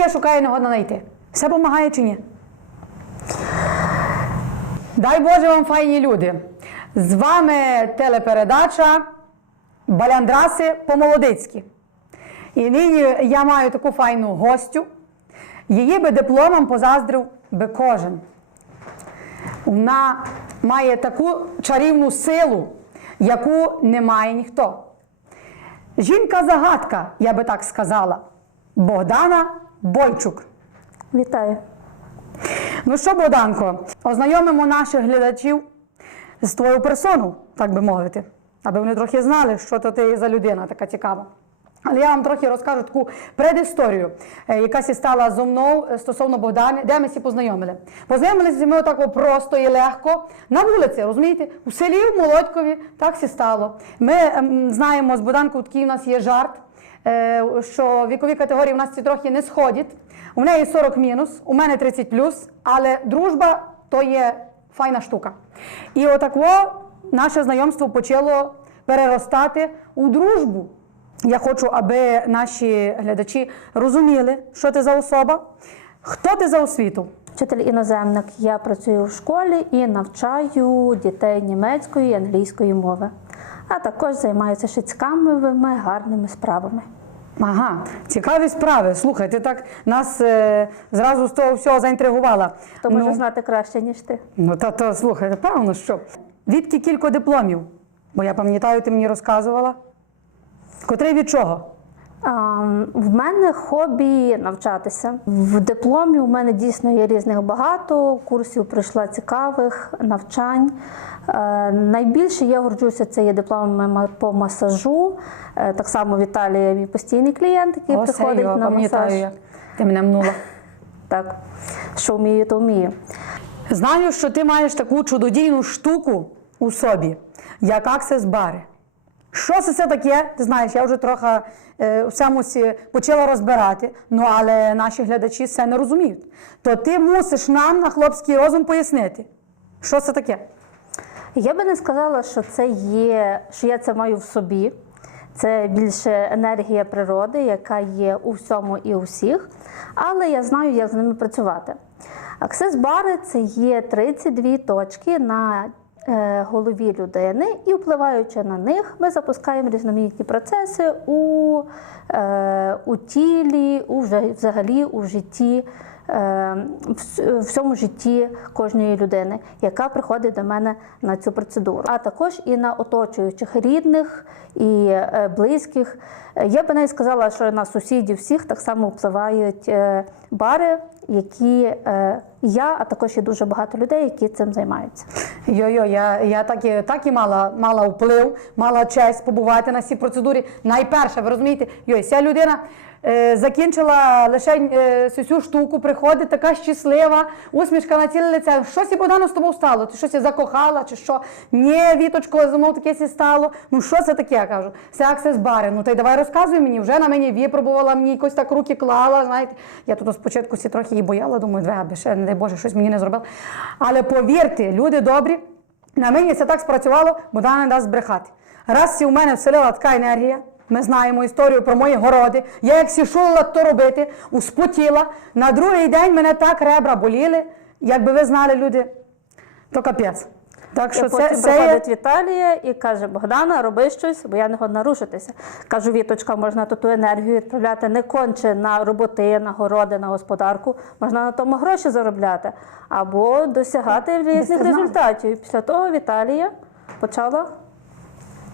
таке шукає, не годна знайти. Все допомагає чи ні? Дай Боже вам файні люди. З вами телепередача Баляндраси по-молодицьки. І нині я маю таку файну гостю. Її би дипломом позаздрив би кожен. Вона має таку чарівну силу, яку не має ніхто. Жінка-загадка, я би так сказала. Богдана Бойчук. Вітаю. Ну що, Богданко, ознайомимо наших глядачів з твою персону, так би мовити, аби вони трохи знали, що то ти за людина така цікава. Але я вам трохи розкажу таку предісторію, е, яка сі стала зо мною е, стосовно Богдани, де ми всі познайомили. Познайомилися ми отако просто і легко на вулиці, розумієте? У селі, в Молодькові, так сі стало. Ми ем, знаємо з Богданкою, такий у нас є жарт, що вікові категорії в нас ці трохи не сходять. У неї 40 мінус, у мене 30 плюс, але дружба то є файна штука. І отако наше знайомство почало переростати у дружбу. Я хочу, аби наші глядачі розуміли, що ти за особа, хто ти за освіту. Вчитель іноземник. Я працюю в школі і навчаю дітей німецької і англійської мови. А також займаються ще цікавими гарними справами. Ага, цікаві справи. Слухай, ти так нас е, зразу з того всього заінтригувала. Хто може знати краще, ніж ти? Ну, та то слухай, певно, що. Відки кілька дипломів? Бо я пам'ятаю, ти мені розказувала. Котрий від чого? В мене хобі навчатися. В дипломі у мене дійсно є різних багато. Курсів пройшла цікавих навчань. Е, найбільше я горджуся це є дипломами по масажу. Е, так само Віталія, мій постійний клієнт, який О, приходить Сергій, на масаж. як ти мене минула. Так, що вмію, то вмію. Знаю, що ти маєш таку чудодійну штуку у собі, як аксес бари. Що це все таке? Ти знаєш, я вже трохи е, в цьому почала розбирати, ну але наші глядачі це не розуміють. То ти мусиш нам на хлопський розум пояснити, що це таке. Я би не сказала, що це є, що я це маю в собі. Це більше енергія природи, яка є у всьому і у всіх. Але я знаю, як з ними працювати. Аксес-бари це є 32 точки на голові людини, і впливаючи на них, ми запускаємо різноманітні процеси у, е, у тілі, у, взагалі у житті е, в всьому житті кожної людини, яка приходить до мене на цю процедуру, а також і на оточуючих рідних і е, близьких. Е, Я би навіть сказала, що на сусідів всіх так само впливають е, бари, які е, я, а також і дуже багато людей, які цим займаються. Йо-йо, я, я так і, так і мала, мала вплив, мала честь побувати на цій процедурі. Найперше, ви розумієте, йой, ця людина е, закінчила лише е, цю штуку, приходить така щаслива, усмішка на ціле лице. Щось і Богдану з тобою стало? Ти щось і закохала, чи що? Ні, Віточко, зі таке сі стало. Ну що це таке? Я кажу, це аксес бари. Ну та й давай розказуй мені. Вже на мені випробувала, мені якось так руки клала. Знаєте, я тут спочатку всі трохи її бояла, думаю, две, аби ще, не дай Боже, щось мені не зробила. Але повірте, люди добрі. На мені це так спрацювало, бо Дана не дасть збрехати. Раз сі у мене вселила така енергія, ми знаємо історію про мої городи. Я як сішулила то робити, успотіла. На другий день мене так ребра боліли. Якби ви знали, люди, то капець. Так що І це, потім це є... приходить Віталія і каже: Богдана, роби щось, бо я не годна рушитися. Кажу, Віточка, можна ту енергію відправляти не конче на роботи, на городи, на господарку, можна на тому гроші заробляти або досягати різних результатів. І після того Віталія почала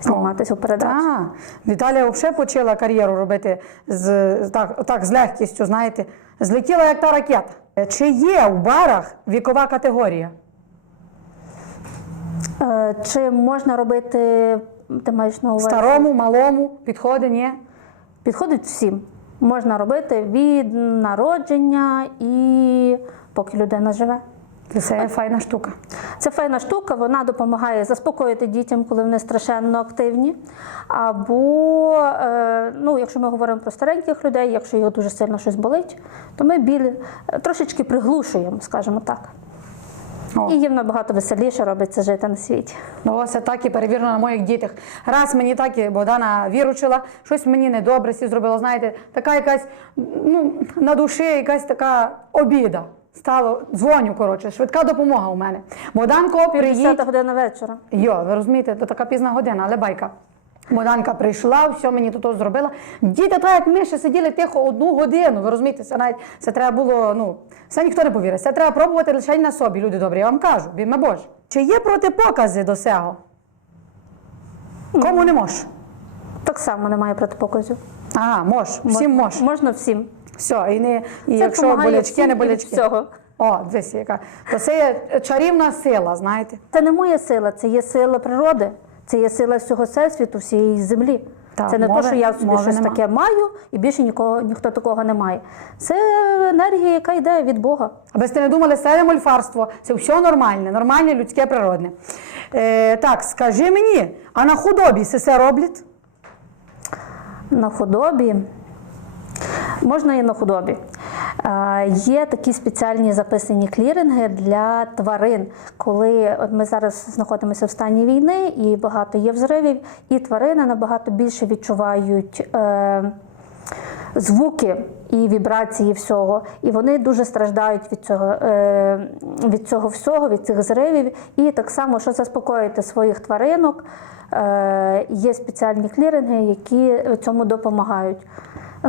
зніматися у передачі. Так, Віталія взагалі почала кар'єру робити з, так, так, з легкістю, знаєте, злетіла як та ракета. Чи є в барах вікова категорія? Е, Чи можна робити, ти маєш на увазі? Старому, малому, підходить, ні? Підходить всім. Можна робити від народження і поки людина живе. Це файна штука. Це файна штука, вона допомагає заспокоїти дітям, коли вони страшенно активні. Або, е, ну, якщо ми говоримо про стареньких людей, якщо їх дуже сильно щось болить, то ми біль е, трошечки приглушуємо, скажімо так. О. І їм набагато веселіше робиться жити на світі. Ну, ось так і перевірено на моїх дітях. Раз мені так і Богдана віручила, щось мені недобре зробила. Знаєте, така якась ну, на душі якась така обіда. Стало, дзвоню, коротше, швидка допомога у мене. Богданко, Десята година вечора. Йо, ви розумієте, то така пізна година, але байка. Богданка прийшла, все мені тут зробила. Діти, так як ми ще сиділи тихо одну годину. Ви розумієте, це навіть це треба було. Ну це ніхто не повірить. Це треба пробувати лише на собі, люди добрі. Я вам кажу, бідна Боже. Чи є протипокази до цього? Кому не мож? Так само немає протипоказів. Ага, мож, всім мож. Можна всім. Все, і не і Це якщо болячки, не болячки. всього. О, дивись, яка. То це є чарівна сила, знаєте. Це не моя сила, це є сила природи, це є сила всього всесвіту, всієї землі. Так, це не мови- те, що я собі щось нема. таке маю, і більше нікого, ніхто такого не має. Це енергія, яка йде від Бога. Аби сте не думали, це не мольфарство, це все нормальне, нормальне людське природне. Е, так, скажи мені, а на худобі це все роблять? На худобі. Можна і на худобі. Е, Є такі спеціальні записані кліринги для тварин, коли от ми зараз знаходимося в стані війни і багато є взривів, і тварини набагато більше відчувають. Е, Звуки і вібрації всього, і вони дуже страждають від цього, е, від цього всього, від цих зривів. І так само, що заспокоїти своїх тваринок, е, є спеціальні кліринги, які цьому допомагають.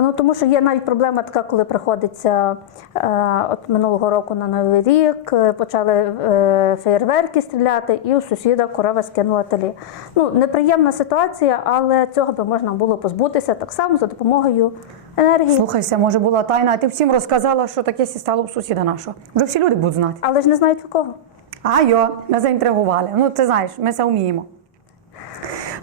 Ну, тому що є навіть проблема така, коли приходиться е, от минулого року на Новий рік, е, почали е, феєрверки стріляти, і у сусіда корова скинула талі. Ну, неприємна ситуація, але цього би можна було позбутися так само за допомогою енергії. Слухайся, може була тайна, а ти всім розказала, що таке стало у сусіда нашого. Вже всі люди будуть знати. Але ж не знають у кого. А йо, ми заінтригували. Ну, ти знаєш, ми це вміємо.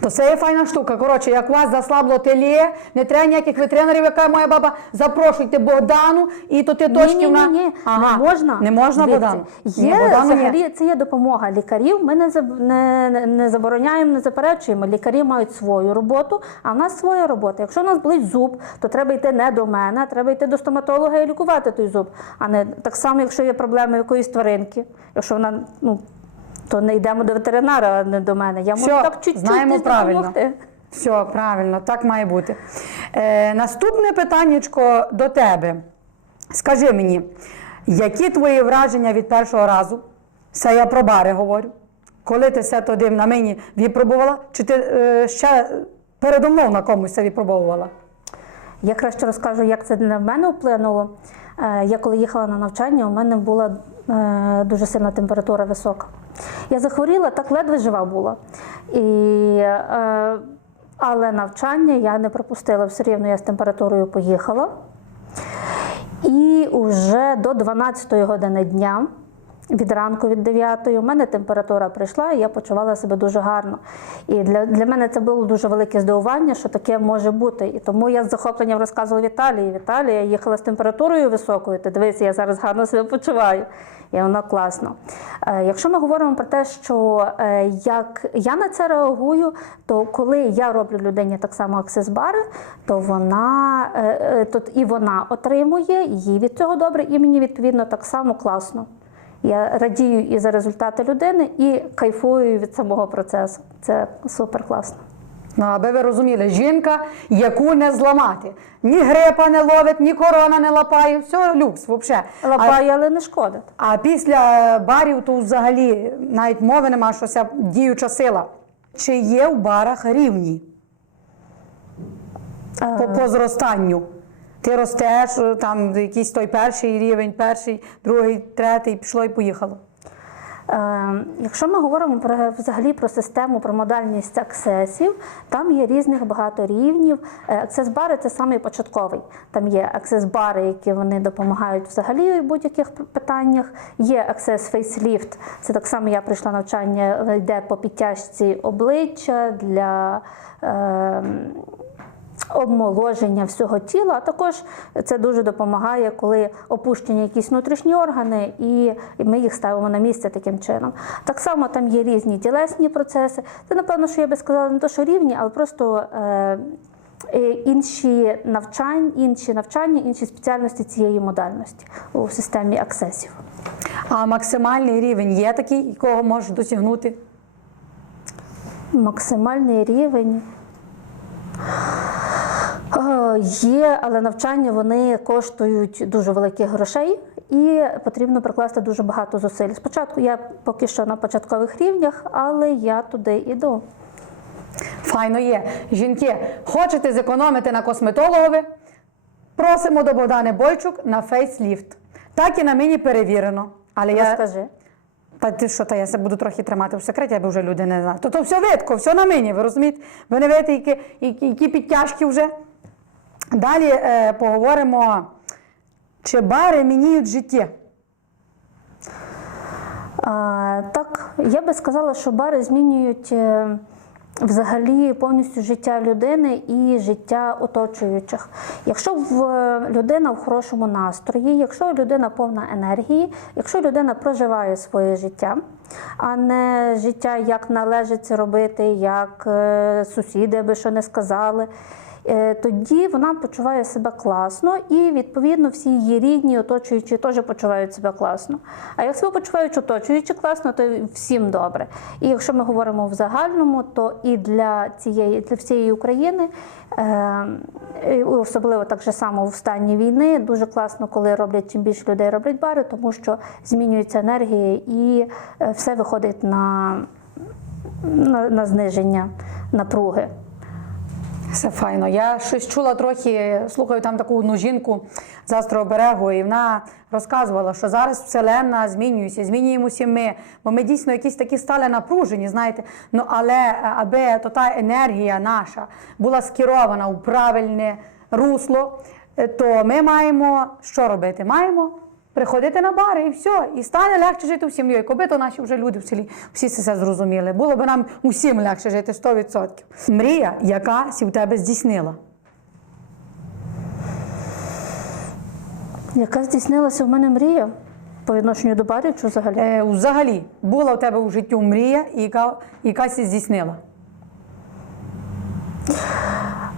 То це є файна штука. Коротше, як у вас заслабло телє, не треба ніяких ветеринарів, яка моя баба, запрошуйте Богдану, і то ти точків на... Ні, ні, ні, Ага. не можна. Не можна Дивіться, Богдану? Є Ні, Богдану ні. взагалі, це є допомога лікарів. Ми не, заб- не, не- не забороняємо, не заперечуємо. Лікарі мають свою роботу, а в нас своя робота. Якщо у нас болить зуб, то треба йти не до мене, а треба йти до стоматолога і лікувати той зуб. А не так само, якщо є проблеми якоїсь тваринки, якщо вона ну. То не йдемо до ветеринара, а не до мене. Я можу Все, так чуть-чуть знаємо десь правильно. допомогти. Все, правильно, так має бути. Е, наступне питаннячко до тебе. Скажи мені, які твої враження від першого разу? Це я про бари говорю. Коли ти все туди на мені випробувала, чи ти е, ще передо мною на комусь це випробовувала? Я краще розкажу, як це на мене вплинуло. Е, Я коли їхала на навчання, у мене була е, дуже сильна температура висока. Я захворіла, так ледве жива була. І, е, але навчання я не пропустила. Все рівно я з температурою поїхала. І вже до 12 години дня, від ранку, від 9, у мене температура прийшла, і я почувала себе дуже гарно. І для, для мене це було дуже велике здивування, що таке може бути. І тому я з захопленням розказувала Віталії. Віталія, їхала з температурою високою, ти дивися, я зараз гарно себе почуваю. І воно класно. Е, Якщо ми говоримо про те, що е, як я на це реагую, то коли я роблю людині так само аксес-бари, то вона е, то і вона отримує, їй від цього добре, і мені відповідно так само класно. Я радію і за результати людини, і кайфую від самого процесу. Це супер класно. Ну, аби ви розуміли, жінка, яку не зламати. Ні грипа не ловить, ні корона не лапає, все люкс, взагалі. Лапає, але не шкодить. А після барів то взагалі навіть мови нема, що це діюча сила. Чи є в барах рівні по, по зростанню? Ти ростеш, е, там якийсь той перший рівень, перший, другий, третій, пішло і поїхало. Е, Якщо ми говоримо про взагалі про систему, про модальність аксесів, там є різних багато рівнів. Е, Аксес-бари це самий початковий. Там є аксес-бари, які вони допомагають взагалі в будь-яких питаннях. Є аксес фейсліфт. Це так само я прийшла навчання, йде по підтяжці обличчя для. Е, обмоложення всього тіла, а також це дуже допомагає, коли опущені якісь внутрішні органи, і ми їх ставимо на місце таким чином. Так само там є різні тілесні процеси. Це, напевно, що я би сказала, не то, що рівні, але просто. Е, е, інші навчання, інші навчання, інші спеціальності цієї модальності у системі аксесів. А максимальний рівень є такий, якого можеш досягнути? Максимальний рівень. Е, Є, але навчання вони коштують дуже великих грошей і потрібно прикласти дуже багато зусиль. Спочатку я поки що на початкових рівнях, але я туди іду. Файно є. Жінки, хочете зекономити на косметологові? Просимо до Богдани Бойчук на фейсліфт. Так і на мені перевірено. Але я Розкажи. Та ти що, та я себе буду трохи тримати в секреті, аби вже люди не знали. То, то все видко, все на мені, ви розумієте? Ви не видите, які, які, які підтяжки вже. Далі е, поговоримо, чи бари мініють життя. А, так, я би сказала, що бари змінюють е, взагалі повністю життя людини і життя оточуючих. Якщо в людина в хорошому настрої, якщо людина повна енергії, якщо людина проживає своє життя, а не життя, як належить робити, як е, сусіди би що не сказали. Е, Тоді вона почуває себе класно, і відповідно всі її рідні, оточуючі теж почувають себе класно. А як себе почувають оточуючі класно, то всім добре. І якщо ми говоримо в загальному, то і для цієї для всієї України, е, особливо так же само в стані війни, дуже класно, коли роблять чим більше людей роблять бари, тому що змінюється енергія і е, все виходить на, на, на зниження напруги. Все файно. Я щось чула трохи, слухаю там таку одну жінку з Острого і вона розказувала, що зараз вселенна змінюється, змінюємося ми. Бо ми дійсно якісь такі стали напружені, знаєте. Ну але е, аби то та енергія наша була скерована у правильне русло, е, то ми маємо що робити? Маємо приходити на бари і все, і стане легше жити всім. Коби то наші вже люди в селі всі це все зрозуміли. Було б нам усім легше жити 100%. Мрія, яка сі в тебе здійснила. Яка здійснилася в мене мрія по відношенню до барів чи взагалі? Е, взагалі, була у тебе у житті мрія, і яка, яка сі здійснила.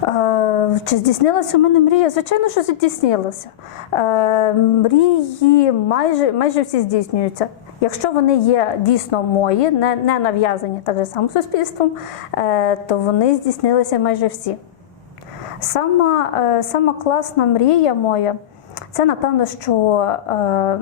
Е, Чи здійснилася у мене мрія? Звичайно, що здійснилася. Е, Мрії майже, майже всі здійснюються. Якщо вони є дійсно мої, не, не нав'язані так же само суспільством, е, то вони здійснилися майже всі. Сама, сама класна мрія моя це напевно, що е,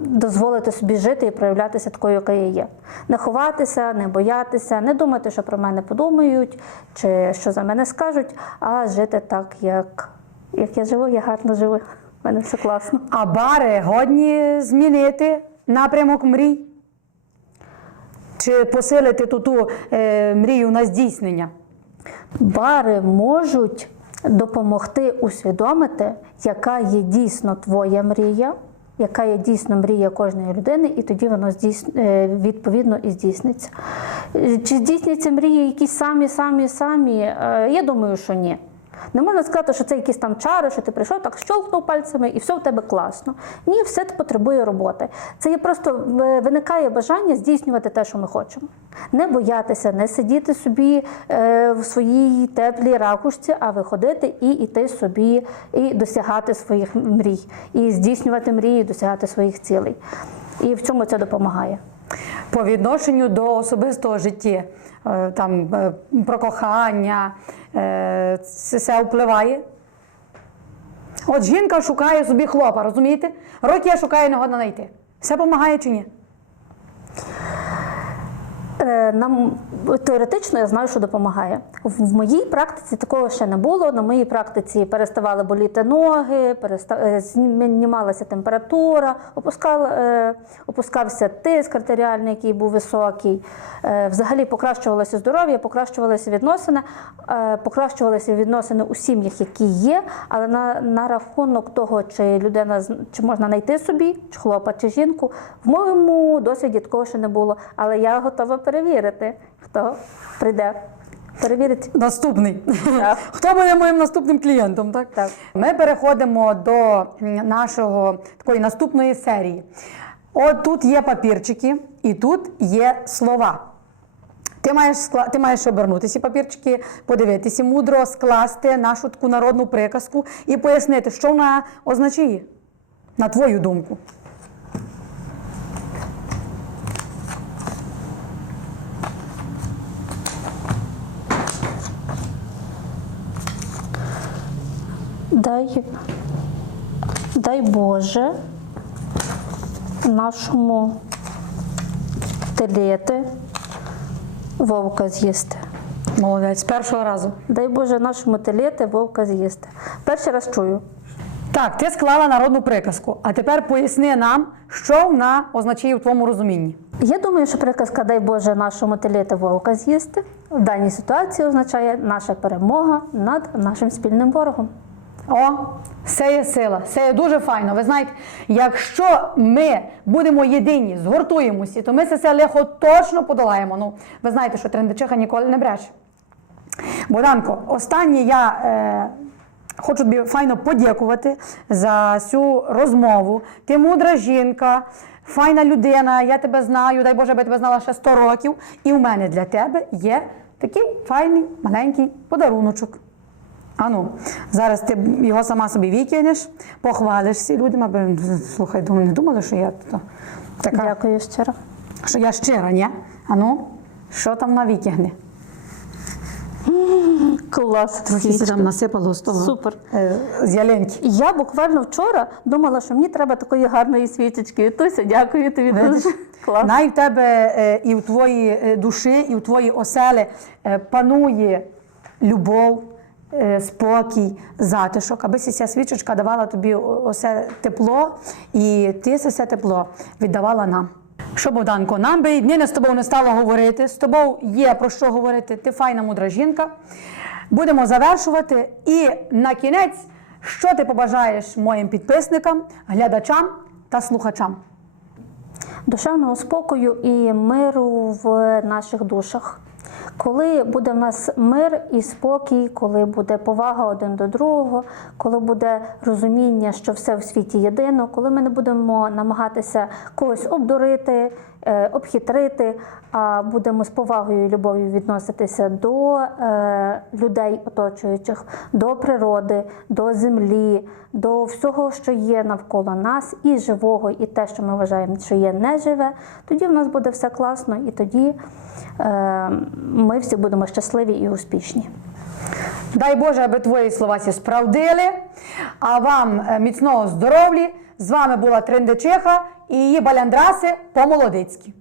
дозволити собі жити і проявлятися такою, яка я є. Не ховатися, не боятися, не думати, що про мене подумають, чи що за мене скажуть, а жити так, як, як я живу, я гарно живу. У мене все класно. А бари годні змінити напрямок мрій? Чи посилити ту, ту е, мрію на здійснення? Бари можуть допомогти усвідомити, яка є дійсно твоя мрія, яка є дійсно мрія кожної людини, і тоді воно е, відповідно і здійсниться. Е, Чи здійсняться мрії якісь самі, самі, самі? Я думаю, що ні. Не можна сказати, що це якісь там чари, що ти прийшов, так щолкнув пальцями і все в тебе класно. Ні, все це потребує роботи. Це є просто е, виникає бажання здійснювати те, що ми хочемо. Не боятися, не сидіти собі е, в своїй теплій ракушці, а виходити і йти собі і досягати своїх мрій, і здійснювати мрії, досягати своїх цілей. І в цьому це допомагає. По відношенню до особистого життя, е, там, е, про кохання, е, це впливає. От жінка шукає собі хлопа, розумієте? Роки я шукаю, не годна знайти. Все допомагає чи ні? Е, Нам теоретично я знаю, що допомагає. В моїй практиці такого ще не було. На моїй практиці переставали боліти ноги, е, знімалася температура, е, опускався тиск артеріальний, який був високий. Взагалі покращувалося здоров'я, покращувалися відносини, покращувалися відносини у сім'ях, які є. Але на, на рахунок того, чи людина чи можна знайти собі, чи хлопа, чи жінку, в моєму досвіді такого ще не було. Але я готова перевірити, хто прийде. Перевірить. Наступний. Так. Хто буде моїм наступним клієнтом? Так? Так. Ми переходимо до нашого такої наступної серії. От тут є папірчики, і тут є слова. Ти маєш ти маєш обернути ці папірчики, подивитися, мудро скласти нашу таку народну приказку і пояснити, що вона означає, на твою думку. Дай, дай Боже нашому телети вовка з'їсти. Молодець, першого разу. Дай Боже нашому телети вовка з'їсти. Перший раз чую. Так, ти склала народну приказку, а тепер поясни нам, що вона означає в твоєму розумінні. Я думаю, що приказка Дай Боже нашому телети вовка з'їсти в даній ситуації означає наша перемога над нашим спільним ворогом. О, це є сила, це є дуже файно. Ви знаєте, якщо ми будемо єдині, згуртуємося, то ми це все легко точно подолаємо. Ну, ви знаєте, що трендичиха ніколи не бреше. Богданко, останнє я е, хочу тобі файно подякувати за цю розмову. Ти мудра жінка, файна людина, я тебе знаю, дай Боже, би тебе знала ще 100 років. І у мене для тебе є такий файний маленький подаруночок. Ану, зараз ти його сама собі викинеш, похвалишся людям, аби слухай, думаю, не думали, що я то, така, Дякую щиро. що я щира, ні? Ану, що там на витягне? Клас. Трохи там насипало з того. Супер. е, З яленки. Я буквально вчора думала, що мені треба такої гарної свічечки. Туся, дякую тобі дуже. Клас. Най в тебе е, і в твоїй е, душі, і в твоїй оселі панує любов, спокій, затишок, аби ця свічечка давала тобі осе тепло, і ти все тепло віддавала нам. Що, Богданко, нам би дні не з тобою не стало говорити. З тобою є про що говорити. Ти файна мудра жінка. Будемо завершувати. І на кінець, що ти побажаєш моїм підписникам, глядачам та слухачам? душевного спокою і миру в наших душах. Коли буде в нас мир і спокій, коли буде повага один до другого, коли буде розуміння, що все в світі єдино, коли ми не будемо намагатися когось обдурити, обхитрити, а будемо з повагою і любов'ю відноситися до е, людей оточуючих, до природи, до землі, до всього, що є навколо нас, і живого, і те, що ми вважаємо, що є неживе, тоді в нас буде все класно, і тоді е, ми всі будемо щасливі і успішні. Дай Боже, аби твої слова ці справдили. А вам е, міцного здоров'я. З вами була Трендечиха і її баляндраси по-молодицьки.